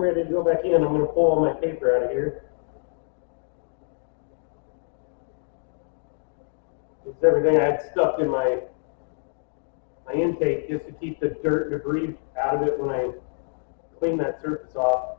I'm ready to go back in. I'm going to pull all my paper out of here. It's everything I had stuffed in my intake just to keep the dirt and debris out of it when I clean that surface off.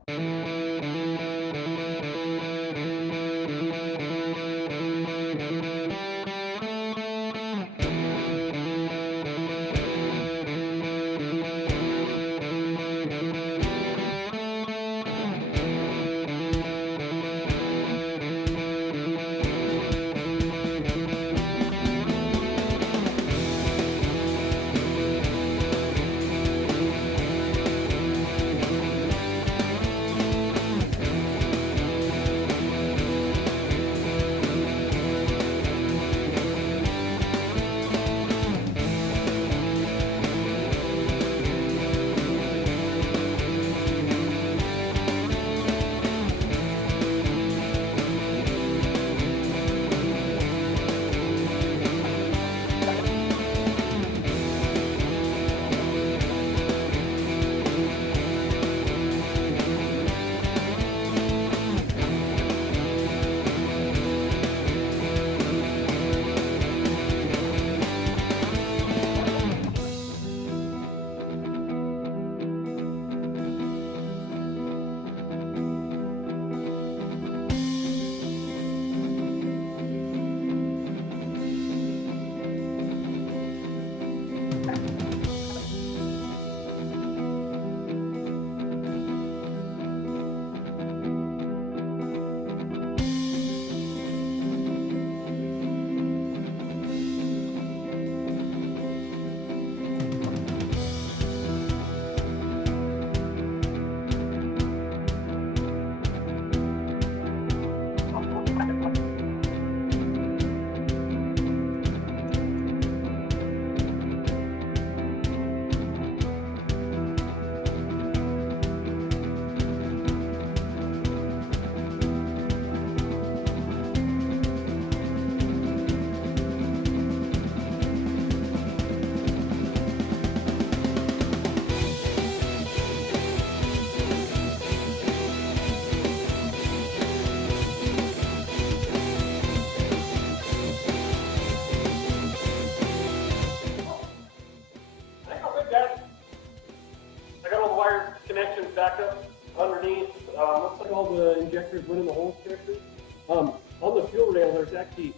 Connections back up underneath. Looks like all the injectors went in the holes correctly. On the fuel rail, there's actually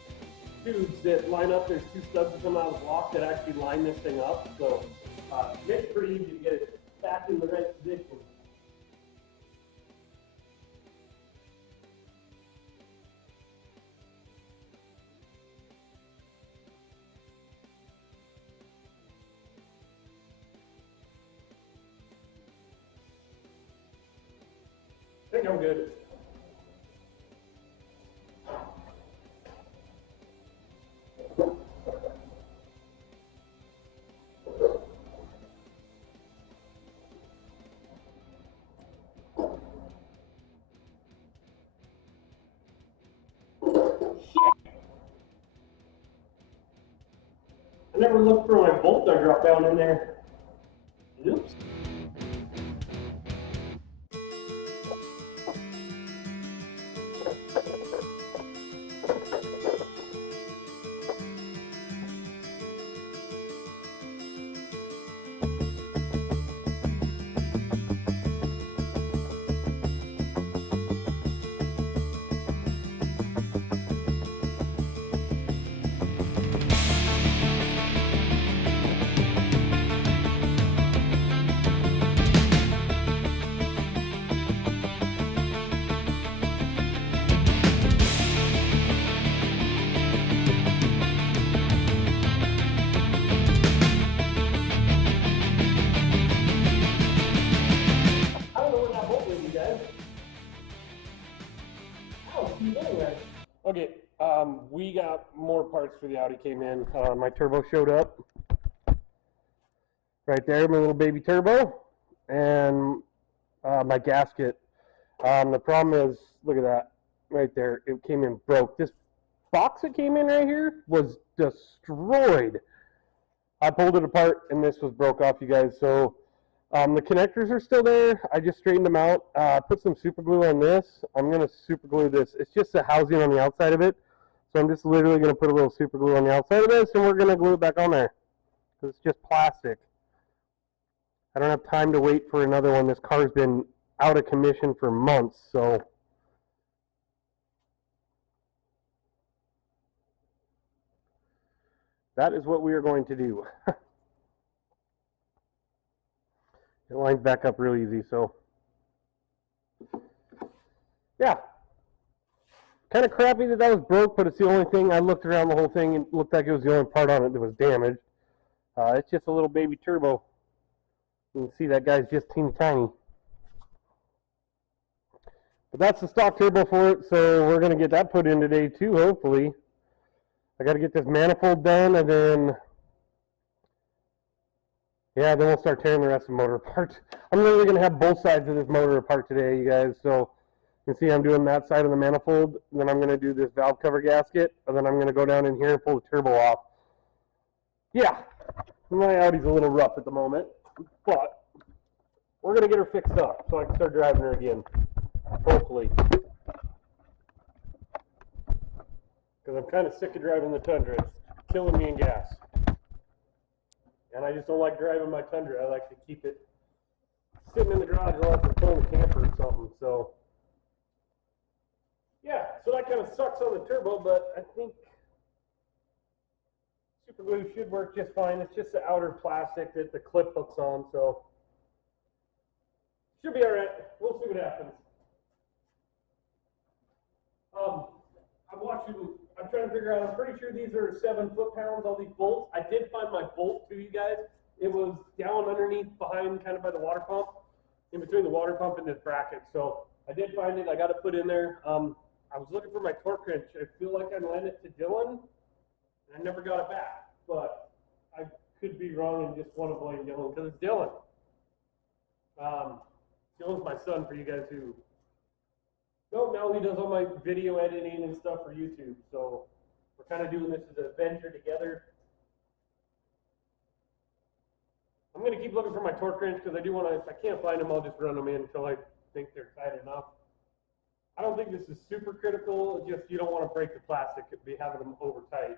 tubes that line up. There's two stubs that come out of the block that actually line this thing up. So it makes it pretty easy to get it back in the right position. I think I'm good. I never looked for my bolt I dropped down in there. Oops. Okay, we got more parts for the Audi came in. My turbo showed up. Right there, my little baby turbo. And my gasket. The problem is, look at that, right there. It came in broke. This box that came in right here was destroyed. I pulled it apart and this was broke off, you guys. So The connectors are still there. I just straightened them out. Put some super glue on this. I'm going to super glue this. It's just a housing on the outside of it. So I'm just literally going to put a little super glue on the outside of this, and we're going to glue it back on there. Because it's just plastic. I don't have time to wait for another one. This car's been out of commission for months, so that is what we are going to do. It lines back up real easy, so yeah. Kind of crappy that was broke, but it's the only thing. I looked around the whole thing and it looked like it was the only part on it that was damaged. It's just a little baby turbo. You can see that guy's just teeny tiny. But that's the stock turbo for it, so we're going to get that put in today too, hopefully. I got to get this manifold done, and then then we'll start tearing the rest of the motor apart. I'm literally going to have both sides of this motor apart today, you guys. So you can see I'm doing that side of the manifold, and then I'm going to do this valve cover gasket, and then I'm going to go down in here and pull the turbo off. Yeah, my Audi's a little rough at the moment, but we're going to get her fixed up so I can start driving her again, hopefully. Because I'm kind of sick of driving the Tundra. It's killing me in gas. And I just don't like driving my Tundra. I like to keep it sitting in the garage while I'm towing the camper or something. So, yeah, so that kind of sucks on the turbo, but I think super glue should work just fine. It's just the outer plastic that the clip hooks on, so should be all right. We'll see what happens. I'm trying to figure out, I'm pretty sure these are 7 foot-pounds, all these bolts. I did find my bolt too, you guys. It was down underneath, behind, kind of by the water pump, in between the water pump and this bracket. So I did find it. I got it put in there. I was looking for my torque wrench. I feel like I lent it to Dylan, and I never got it back. But I could be wrong and just want to blame Dylan, because it's Dylan. Dylan's my son, for you guys who don't know. He does all my video editing and stuff for YouTube. So we're kind of doing this as an adventure together. I'm going to keep looking for my torque wrench, because I do want to, if I can't find them, I'll just run them in until I think they're tight enough. I don't think this is super critical. It's just you don't want to break the plastic and be having them over tight.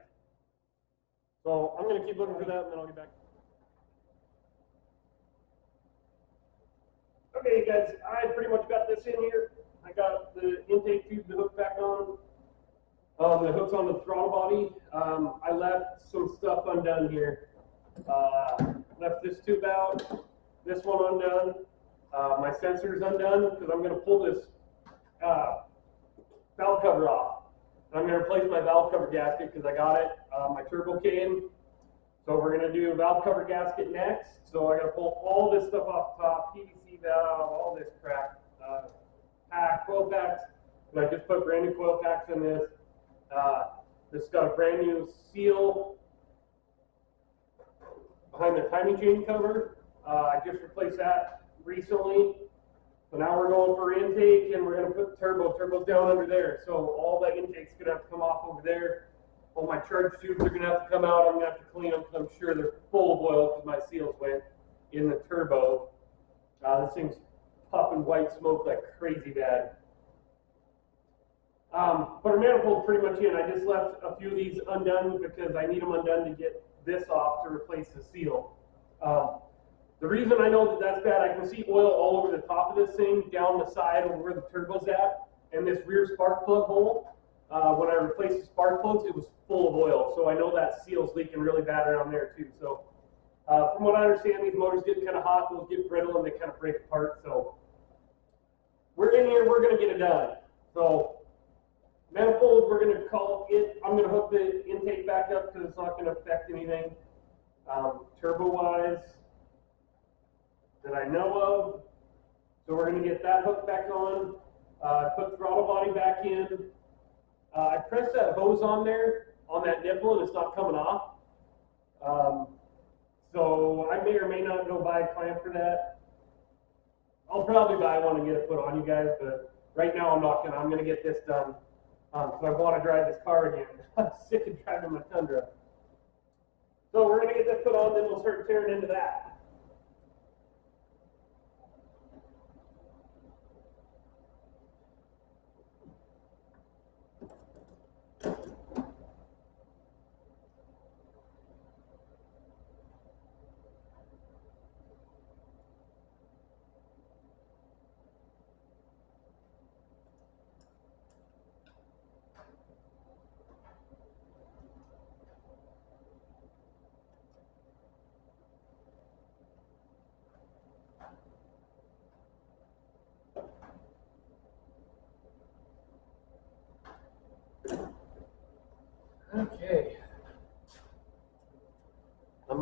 So I'm going to keep looking for that, and then I'll get back. Okay, you guys, I pretty much got this in here. I got the intake tube to hook back on. The hook's on the throttle body. I left some stuff undone here. Left this tube out, this one undone. My sensor's undone, because I'm going to pull this valve cover off. And I'm going to replace my valve cover gasket, because I got it. My turbo came. So we're going to do a valve cover gasket next. So I got to pull all this stuff off the top, PVC valve, all this crap. Coil packs. And I just put brand new coil packs in this. This got a brand new seal behind the timing chain cover. I just replaced that recently. So now we're going for intake, and we're going to put the turbo. Turbo's down under there. So all that intake's going to have to come off over there. All my charge tubes are going to have to come out. I'm going to have to clean them, because I'm sure they're full of oil, because my seals went in the turbo. This thing's puffing white smoke like crazy bad. But our manifold's pretty much in. I just left a few of these undone, because I need them undone to get this off to replace the seal. The reason I know that that's bad, I can see oil all over the top of this thing, down the side over where the turbo's at, and this rear spark plug hole. When I replaced the spark plugs, it was full of oil, so I know that seal's leaking really bad around there too. So from what I understand, these motors get kind of hot, those get brittle, and they kind of break apart. So we're in here, we're going to get it done. So manifold, we're going to call it, I'm going to hook the intake back up, because it's not going to affect anything turbo-wise that I know of. So we're going to get that hooked back on, put the throttle body back in. I pressed that hose on there, on that nipple, and it's not coming off. So I may or may not go buy a clamp for that. I'll probably buy one and get it put on, you guys, but right now I'm not gonna. I'm gonna get this done, because I want to drive this car again. I'm sick of driving my Tundra. So we're gonna get this put on, then we'll start tearing into that.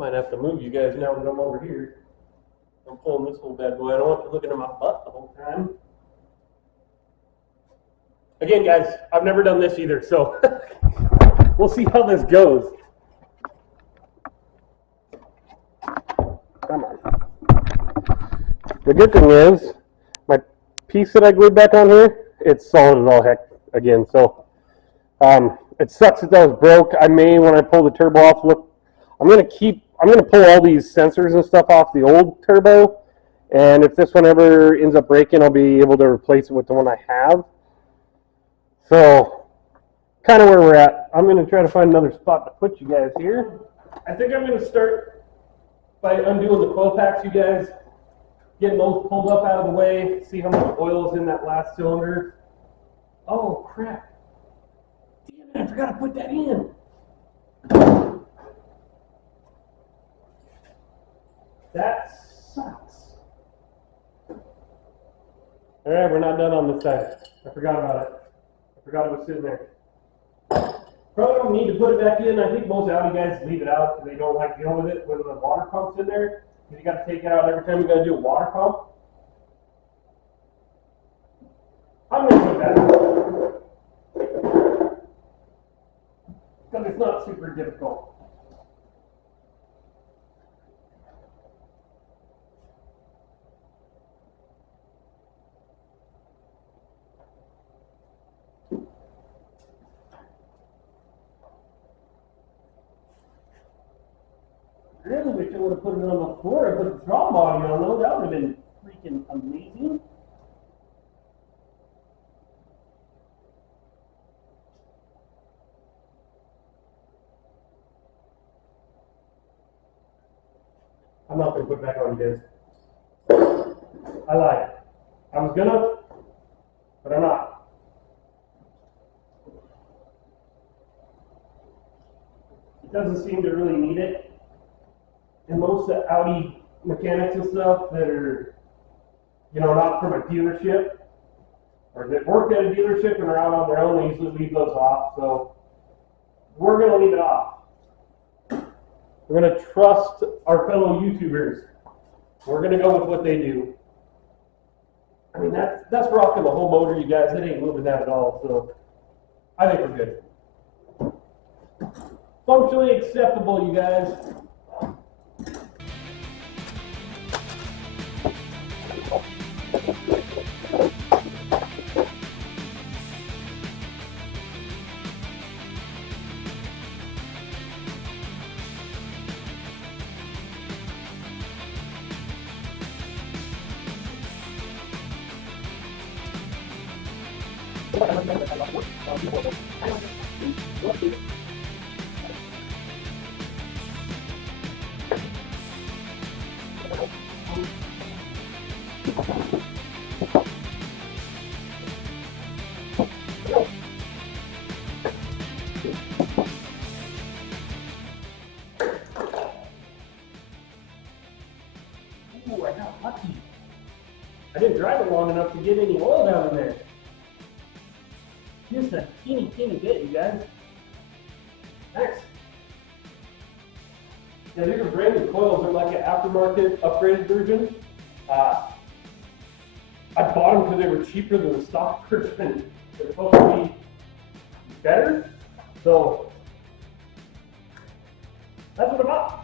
might have to move you guys now that I'm over here. I'm pulling this little bad boy. I don't want you looking at my butt the whole time. Again, guys, I've never done this either, so we'll see how this goes. Come on. The good thing is, my piece that I glued back on here, it's solid as all heck again. So it sucks that was broke. I may, when I pull the turbo off, look, I'm gonna pull all these sensors and stuff off the old turbo, and if this one ever ends up breaking, I'll be able to replace it with the one I have. So kind of where we're at. I'm gonna try to find another spot to put you guys here. I think I'm gonna start by undoing the coil packs, you guys. Getting those pulled up out of the way, see how much oil is in that last cylinder. Oh, crap. Damn it, I forgot to put that in. That sucks. All right, we're not done on this side. I forgot about it. I forgot it was sitting there. Probably don't need to put it back in. I think most Audi guys leave it out because they don't like dealing with it when the water pump's in there. You got to take it out every time you got to do a water pump. I'm going to put that in. Because it's not super difficult. I really wish I would have put it on the floor and put the throttle body on though. That would have been freaking amazing. I'm not going to put it back on, you guys. I lied. I was gonna, but I'm not. It doesn't seem to really need it. And most of the Audi mechanics and stuff that are, you know, not from a dealership, or that work at a dealership and are out on their own, they usually leave those off. So we're going to leave it off. We're going to trust our fellow YouTubers. We're going to go with what they do. I mean, that's rocking the whole motor, you guys. It ain't moving that at all. So I think we're good. Functionally acceptable, you guys. Ooh, I got lucky. I didn't drive it long enough to get any oil down in there. Just a teeny bit, you guys. Nice. Yeah, these are brand new coils. They're like an aftermarket upgraded version. I bought them because they were cheaper than the stock version. They're supposed to be better. So that's what I'm about.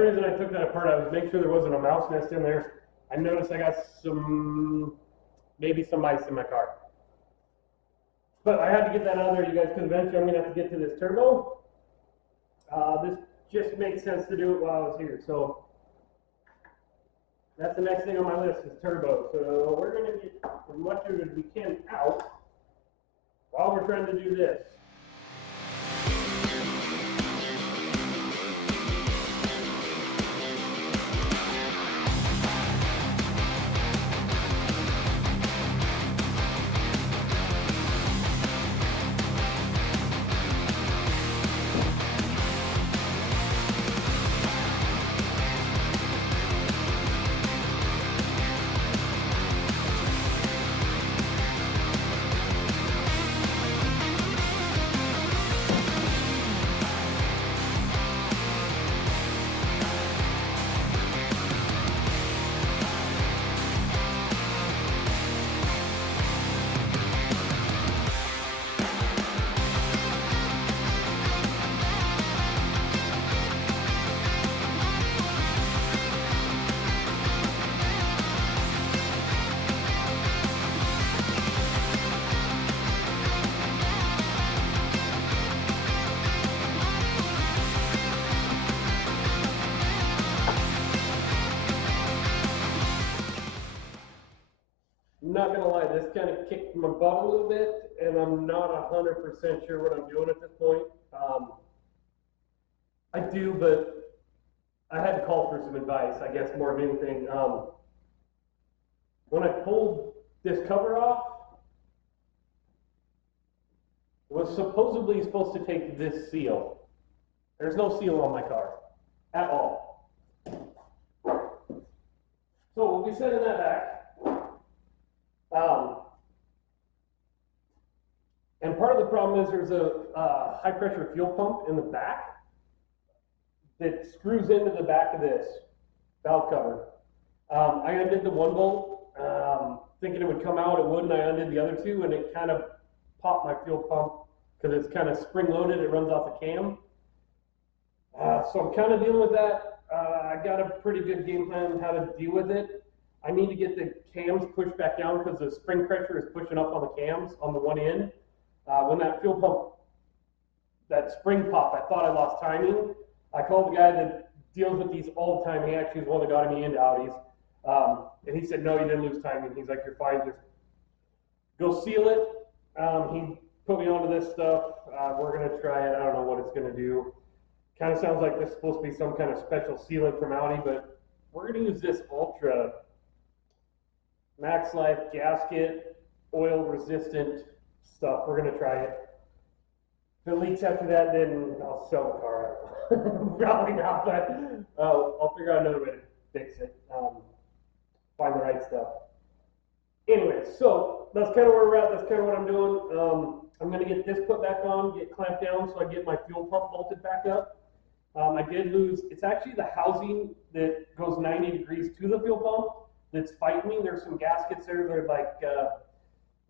only reason I took that apart, I was making sure there wasn't a mouse nest in there. I noticed I got maybe some mice in my car. But I had to get that out of there, you guys, because eventually I'm going to have to get to this turbo. This just makes sense to do it while I was here. So that's the next thing on my list is turbo. So we're going to get as much of it as we can out while we're trying to do this. I'm not gonna lie, this kind of kicked my butt a little bit, and I'm not 100% sure what I'm doing at this point. I do, but I had to call for some advice, I guess, more of anything. When I pulled this cover off, it was supposedly supposed to take this seal. There's no seal on my car, at all. So we'll be setting that back. And part of the problem is there's a high pressure fuel pump in the back that screws into the back of this valve cover. I undid the 1 bolt, thinking it would come out, it wouldn't. I undid the other 2, and it kind of popped my fuel pump because it's kind of spring loaded, it runs off the cam. So I'm kind of dealing with that. I got a pretty good game plan on how to deal with it. I need to get the cams pushed back down because the spring pressure is pushing up on the cams on the one end. When that fuel pump, that spring pop, I thought I lost timing. I called the guy that deals with these all the time. He actually is one that got me into Audis. And he said, no, you didn't lose timing. He's like, you're fine, just go seal it. He put me onto this stuff. We're going to try it. I don't know what it's going to do. Kind of sounds like this is supposed to be some kind of special sealant from Audi, but we're going to use this Ultra Max Life gasket, oil resistant stuff. We're going to try it. If it leaks after that, then I'll sell the car. Probably not, but I'll figure out another way to fix it. Find the right stuff. Anyway, so that's kind of where we're at. That's kind of what I'm doing. I'm going to get this put back on, get clamped down so I get my fuel pump bolted back up. I did lose, it's actually the housing that goes 90 degrees to the fuel pump that's fighting me. There's some gaskets there. They're like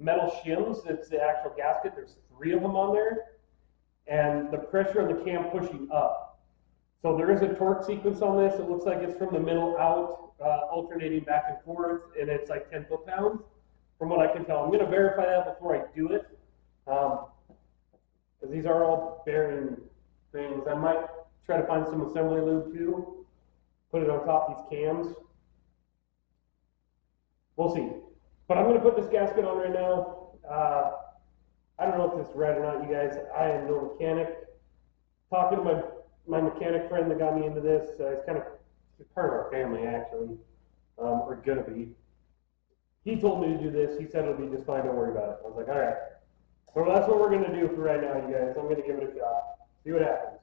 metal shims. It's the actual gasket. There's 3 of them on there. And the pressure on the cam pushing up. So there is a torque sequence on this. It looks like it's from the middle out, alternating back and forth, and it's like 10 foot-pounds from what I can tell. I'm going to verify that before I do it, because these are all bearing things. I might try to find some assembly lube too, put it on top of these cams. We'll see. But I'm going to put this gasket on right now. I don't know if this is right or not, you guys. I am no mechanic. Talking to my mechanic friend that got me into this, he's kind of part of our family, actually, or gonna be. He told me to do this. He said it'll be just fine. Don't worry about it. I was like, all right. So that's what we're gonna do for right now, you guys. I'm gonna give it a shot. See what happens.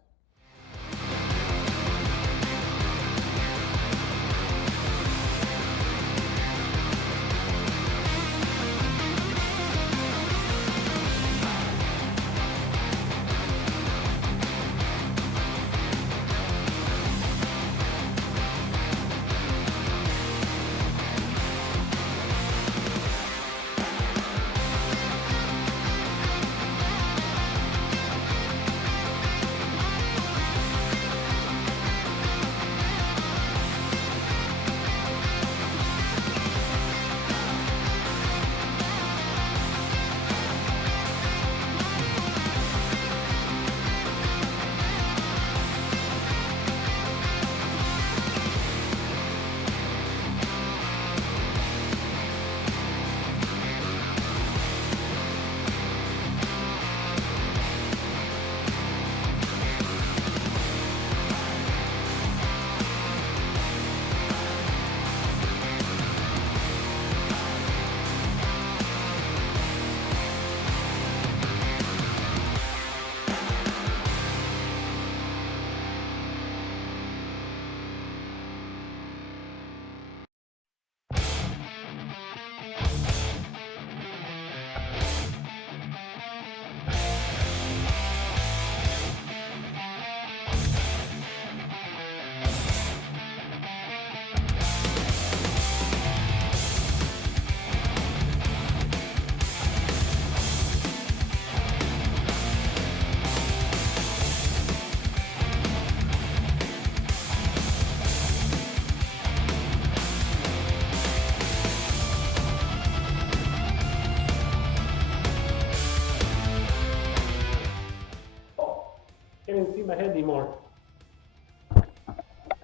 my head anymore.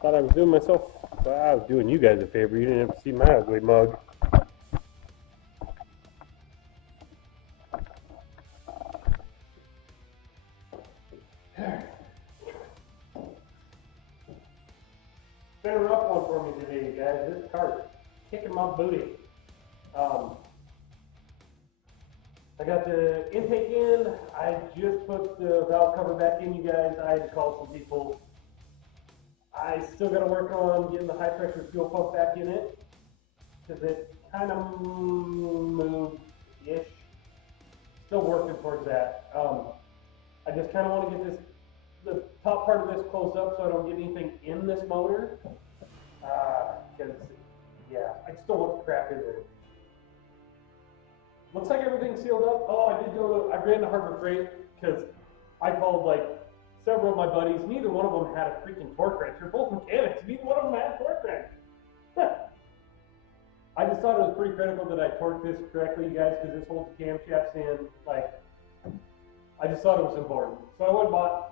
Thought I was doing myself, well, I was doing you guys a favor. You didn't have to see my ugly mug. Been a rough one for me today, you guys. This cart's kicking my booty. I got the intake in. I just put the valve cover back in, you guys. I had to call some people. I still got to work on getting the high pressure fuel pump back in it because it kind of moved-ish. Still working towards that. I just kind of want to get the top part of this closed up so I don't get anything in this motor. Because, yeah, I still want the crap in there. Looks like everything's sealed up. Oh, I ran to Harbor Freight because I called like several of my buddies. Neither one of them had a freaking torque wrench. They're both mechanics. Neither one of them had a torque wrench. I just thought it was pretty critical that I torque this correctly, you guys, because this holds the camshafts in. Like, I just thought it was important. So I went and bought,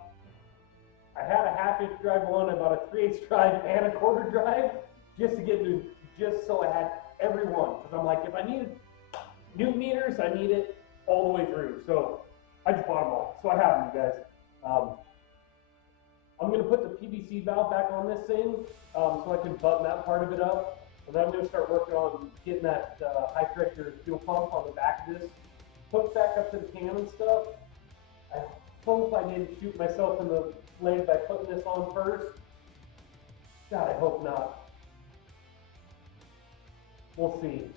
I had a 1/2 inch drive one, I bought a 3/8 drive and a 1/4 drive just so I had every one. Because I'm like, if I needed new meters, I need it all the way through. So I just bought them all. So I have them, you guys. I'm going to put the PVC valve back on this thing so I can button that part of it up. And then I'm going to start working on getting that high pressure fuel pump on the back of this hooked back up to the cam and stuff. I hope I didn't shoot myself in the leg by putting this on first. God, I hope not. We'll see.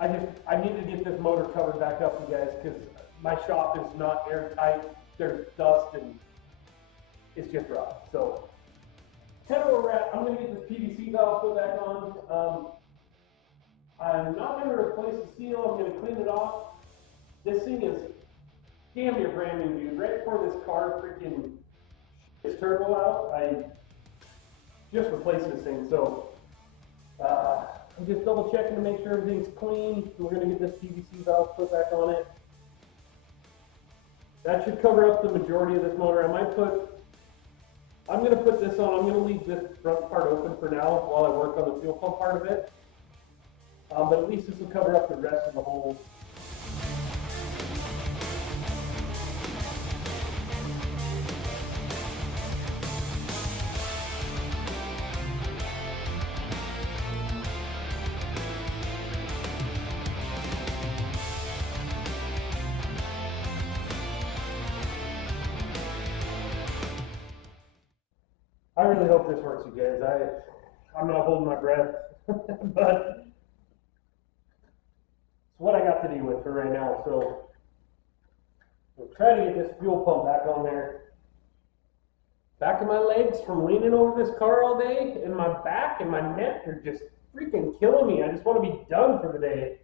I need to get this motor covered back up, you guys, because my shop is not airtight. There's dust and it's just rough. So, kind of where we're at. I'm going to get this PVC valve put back on. I'm not going to replace the seal. I'm going to clean it off. This thing is damn near brand new, dude. Right before this car freaking its turbo out, I just replaced this thing. So, I'm just double checking to make sure everything's clean. We're going to get this PVC valve put back on it. That should cover up the majority of this motor. I'm going to put this on. I'm going to leave this front part open for now while I work on the fuel pump part of it. But at least this will cover up the rest of the holes. I really hope this works, you guys. I'm not holding my breath, but it's what I got to deal with for right now. So we'll try to get this fuel pump back on there. Back of my legs from leaning over this car all day, and my back and my neck are just freaking killing me. I just want to be done for the day.